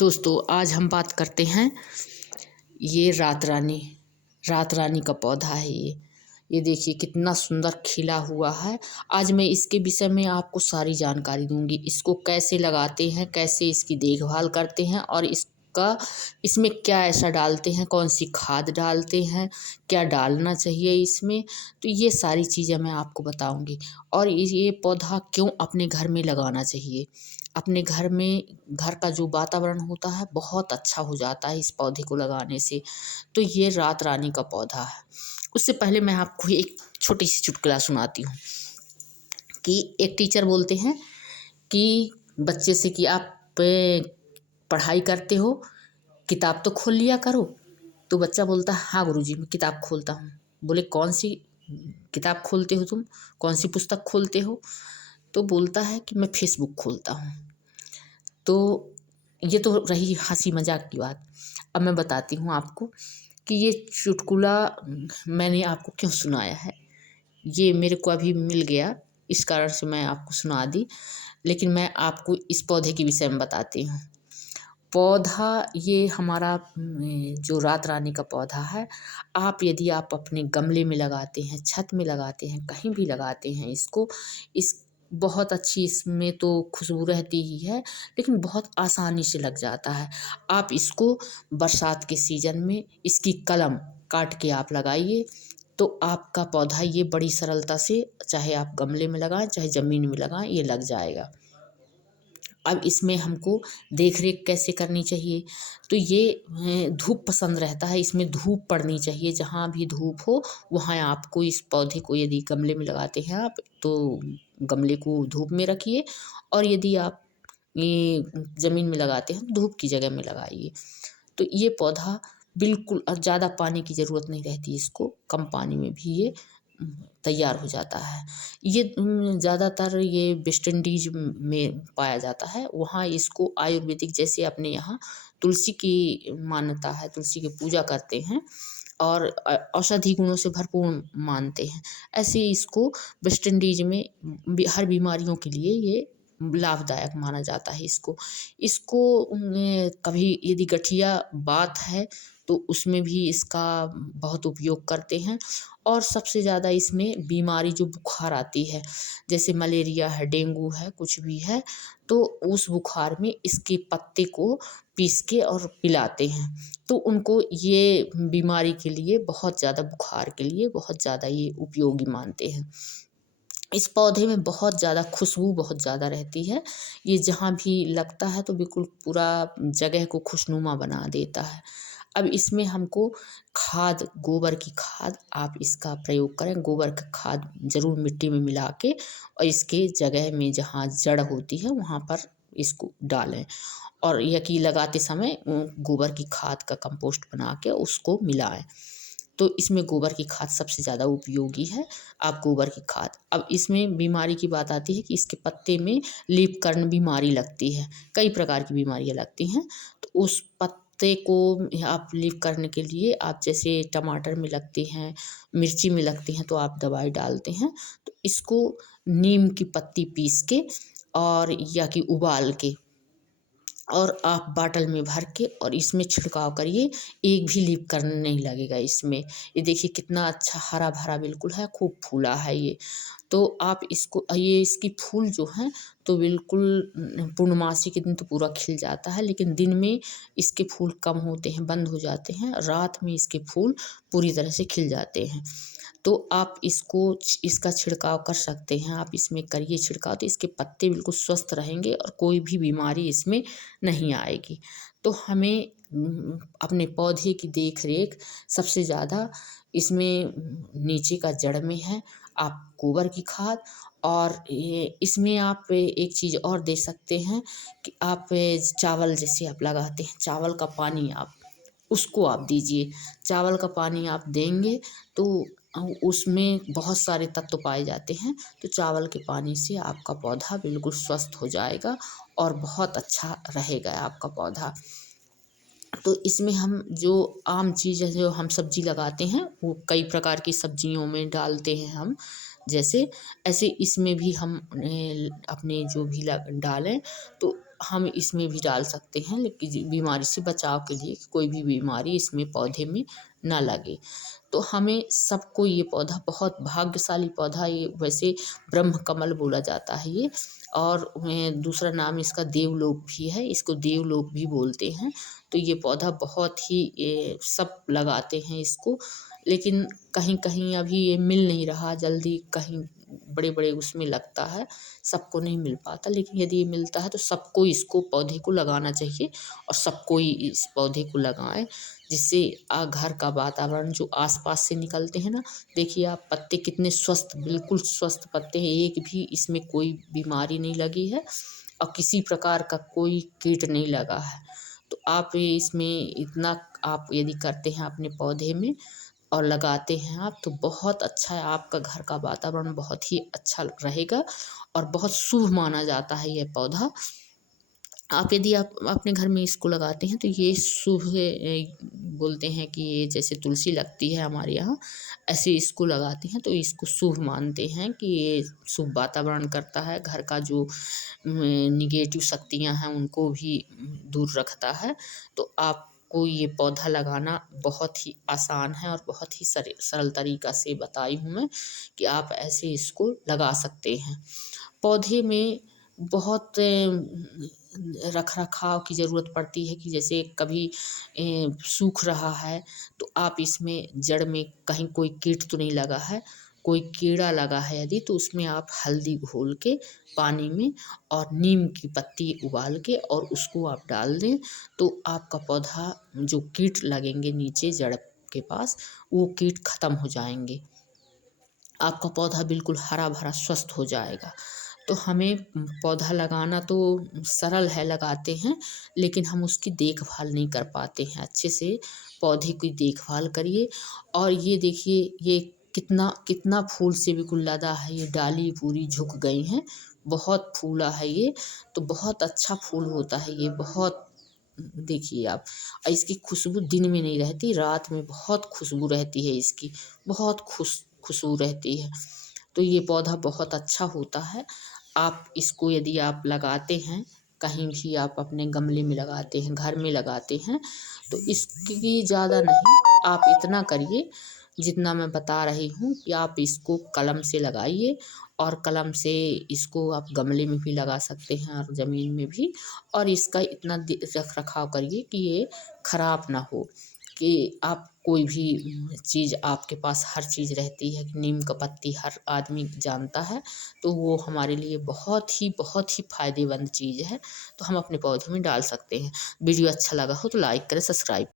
दोस्तों आज हम बात करते हैं ये रात रानी का पौधा है। ये देखिए कितना सुंदर खिला हुआ है। आज मैं इसके विषय में आपको सारी जानकारी दूंगी। इसको कैसे लगाते हैं, कैसे इसकी देखभाल करते हैं और इसमें क्या ऐसा डालते हैं, कौन सी खाद डालते हैं, क्या डालना चाहिए इसमें, तो ये सारी चीज़ें मैं आपको बताऊंगी। और ये पौधा क्यों अपने घर में लगाना चाहिए। अपने घर में घर का जो वातावरण होता है बहुत अच्छा हो जाता है इस पौधे को लगाने से। तो ये रात रानी का पौधा है। उससे पहले मैं आपको एक छोटी सी चुटकुला सुनाती हूँ कि एक टीचर बोलते हैं कि बच्चे से कि आप पढ़ाई करते हो, किताब तो खोल लिया करो। तो बच्चा बोलता है हाँ गुरुजी मैं किताब खोलता हूँ। बोले कौन सी किताब खोलते हो तुम, कौन सी पुस्तक खोलते हो। तो बोलता है कि मैं फेसबुक खोलता हूँ। तो ये तो रही हंसी मजाक की बात। अब मैं बताती हूँ आपको कि ये चुटकुला मैंने आपको क्यों सुनाया है। ये मेरे को अभी मिल गया, इस कारण से मैं आपको सुना दी। लेकिन मैं आपको इस पौधे के विषय में बताती हूँ। पौधा ये हमारा जो रात रानी का पौधा है, यदि आप अपने गमले में लगाते हैं, छत में लगाते हैं, कहीं भी लगाते हैं इसको, इस बहुत अच्छी इसमें तो खुशबू रहती ही है, लेकिन बहुत आसानी से लग जाता है। आप इसको बरसात के सीजन में इसकी कलम काट के आप लगाइए तो आपका पौधा ये बड़ी सरलता से, चाहे आप गमले में लगाएं चाहे ज़मीन में लगाएं, ये लग जाएगा। अब इसमें हमको देख रेख कैसे करनी चाहिए। तो ये धूप पसंद रहता है, इसमें धूप पड़नी चाहिए। जहाँ भी धूप हो वहाँ आपको इस पौधे को, यदि गमले में लगाते हैं आप तो गमले को धूप में रखिए, और यदि आप ये ज़मीन में लगाते हैं तो धूप की जगह में लगाइए। तो ये पौधा बिल्कुल, और ज़्यादा पानी की ज़रूरत नहीं रहती इसको, कम पानी में भी ये तैयार हो जाता है। ये ज़्यादातर ये वेस्ट इंडीज में पाया जाता है। वहाँ इसको आयुर्वेदिक, जैसे अपने यहाँ तुलसी की मान्यता है, तुलसी की पूजा करते हैं और औषधि गुणों से भरपूर मानते हैं। ऐसे इसको वेस्ट इंडीज में हर बीमारियों के लिए ये लाभदायक माना जाता है। इसको इसको कभी यदि गठिया बात है तो उसमें भी इसका बहुत उपयोग करते हैं। और सबसे ज़्यादा इसमें बीमारी जो बुखार आती है, जैसे मलेरिया है, डेंगू है, कुछ भी है, तो उस बुखार में इसके पत्ते को पीस के और पिलाते हैं। तो उनको ये बीमारी के लिए बहुत ज़्यादा, बुखार के लिए बहुत ज़्यादा ये उपयोगी मानते हैं। इस पौधे में बहुत ज़्यादा खुशबू बहुत ज़्यादा रहती है। ये जहाँ भी लगता है तो बिल्कुल पूरा जगह को खुशनुमा बना देता है। अब इसमें हमको खाद, गोबर की खाद आप इसका प्रयोग करें। गोबर की खाद ज़रूर मिट्टी में मिला के और इसके जगह में जहाँ जड़ होती है वहाँ पर इसको डालें। और यकी लगाते समय गोबर की खाद का कंपोस्ट बना के उसको मिलाएं। तो इसमें गोबर की खाद सबसे ज़्यादा उपयोगी है। आप गोबर की खाद, अब इसमें बीमारी की बात आती है कि इसके पत्ते में लीफ कर्न बीमारी लगती है, कई प्रकार की बीमारियां लगती हैं। तो उस पत्ते को आप लीफ करने के लिए, आप जैसे टमाटर में लगती हैं, मिर्ची में लगती हैं, तो आप दवाई डालते हैं। तो इसको नीम की पत्ती पीस के और या कि उबाल के और आप बाटल में भर के और इसमें छिड़काव करिए। एक भी लीफ करने नहीं लगेगा इसमें। ये देखिए कितना अच्छा हरा भरा बिल्कुल है, खूब फूला है ये। तो आप इसको, ये इसकी फूल जो हैं तो बिल्कुल पूर्णमासी के दिन तो पूरा खिल जाता है, लेकिन दिन में इसके फूल कम होते हैं, बंद हो जाते हैं। रात में इसके फूल पूरी तरह से खिल जाते हैं। तो आप इसका छिड़काव कर सकते हैं। आप इसमें करिए छिड़काव, तो इसके पत्ते बिल्कुल स्वस्थ रहेंगे और कोई भी बीमारी इसमें नहीं आएगी। तो हमें अपने पौधे की देख रेख सबसे ज़्यादा इसमें नीचे का जड़ में है। आप गोबर की खाद, और ये इसमें आप एक चीज़ और दे सकते हैं कि आप चावल जैसे आप लगाते हैं, चावल का पानी आप उसको आप दीजिए। चावल का पानी आप देंगे तो उसमें बहुत सारे तत्व पाए जाते हैं। तो चावल के पानी से आपका पौधा बिल्कुल स्वस्थ हो जाएगा और बहुत अच्छा रहेगा आपका पौधा। तो इसमें हम जो आम चीज़ है, जो हम सब्जी लगाते हैं, वो कई प्रकार की सब्जियों में डालते हैं हम, जैसे ऐसे इसमें भी हम अपने जो भी डालें तो हम इसमें भी डाल सकते हैं, लेकिन बीमारी से बचाव के लिए कोई भी बीमारी इसमें पौधे में ना लगे। तो हमें सबको ये पौधा बहुत भाग्यशाली पौधा, ये वैसे ब्रह्म कमल बोला जाता है ये, और दूसरा नाम इसका देवलोक भी है, इसको देवलोक भी बोलते हैं। तो ये पौधा बहुत ही सब लगाते हैं इसको, लेकिन कहीं कहीं अभी ये मिल नहीं रहा जल्दी, कहीं बड़े बड़े उसमें लगता है, सबको नहीं मिल पाता। लेकिन यदि ये मिलता है तो सबको इसको पौधे को लगाना चाहिए, और सबको ही इस पौधे को लगाएं, जिससे घर का वातावरण जो आसपास से निकलते हैं ना, देखिए आप पत्ते कितने स्वस्थ, बिल्कुल स्वस्थ पत्ते हैं, एक भी इसमें कोई बीमारी नहीं लगी है और किसी प्रकार का कोई कीट नहीं लगा है। तो आप इसमें इतना आप यदि करते हैं अपने पौधे में और लगाते हैं आप, तो बहुत अच्छा है, आपका घर का वातावरण बहुत ही अच्छा रहेगा और बहुत शुभ माना जाता है यह पौधा। आप यदि आप अपने घर में इसको लगाते हैं तो ये शुभ बोलते हैं कि ये जैसे तुलसी लगती है हमारे यहाँ, ऐसे इसको लगाते हैं तो इसको शुभ मानते हैं कि ये शुभ वातावरण करता है, घर का जो निगेटिव शक्तियाँ हैं उनको भी दूर रखता है। तो आपको ये पौधा लगाना बहुत ही आसान है और बहुत ही सरल तरीका से बताई हूँ मैं कि आप ऐसे इसको लगा सकते हैं। पौधे में बहुत रख रखाव की ज़रूरत पड़ती है, कि जैसे कभी सूख रहा है तो आप इसमें जड़ में कहीं कोई कीट तो नहीं लगा है, कोई कीड़ा लगा है यदि, तो उसमें आप हल्दी घोल के पानी में और नीम की पत्ती उबाल के और उसको आप डाल दें, तो आपका पौधा जो कीट लगेंगे नीचे जड़ के पास, वो कीट खत्म हो जाएंगे, आपका पौधा बिल्कुल हरा भरा स्वस्थ हो जाएगा। तो हमें पौधा लगाना तो सरल है, लगाते हैं, लेकिन हम उसकी देखभाल नहीं कर पाते हैं अच्छे से। पौधे की देखभाल करिए। और ये देखिए ये कितना कितना फूल से बिल्कुल लदा है, ये डाली पूरी झुक गई हैं, बहुत फूला है ये, तो बहुत अच्छा फूल होता है ये, बहुत देखिए आप। इसकी खुशबू दिन में नहीं रहती, रात में बहुत खुशबू रहती है इसकी, बहुत खुशबू रहती है। तो ये पौधा बहुत अच्छा होता है। आप इसको यदि आप लगाते हैं, कहीं भी आप अपने गमले में लगाते हैं, घर में लगाते हैं, तो इसकी ज़्यादा नहीं, आप इतना करिए जितना मैं बता रही हूँ कि आप इसको कलम से लगाइए, और कलम से इसको आप गमले में भी लगा सकते हैं और ज़मीन में भी। और इसका इतना रख रखाव करिए कि ये खराब ना हो, कि आप कोई भी चीज़ आपके पास हर चीज़ रहती है, नीम का पत्ती हर आदमी जानता है, तो वो हमारे लिए बहुत ही फ़ायदेमंद चीज़ है, तो हम अपने पौधे में डाल सकते हैं। वीडियो अच्छा लगा हो तो लाइक करें, सब्सक्राइब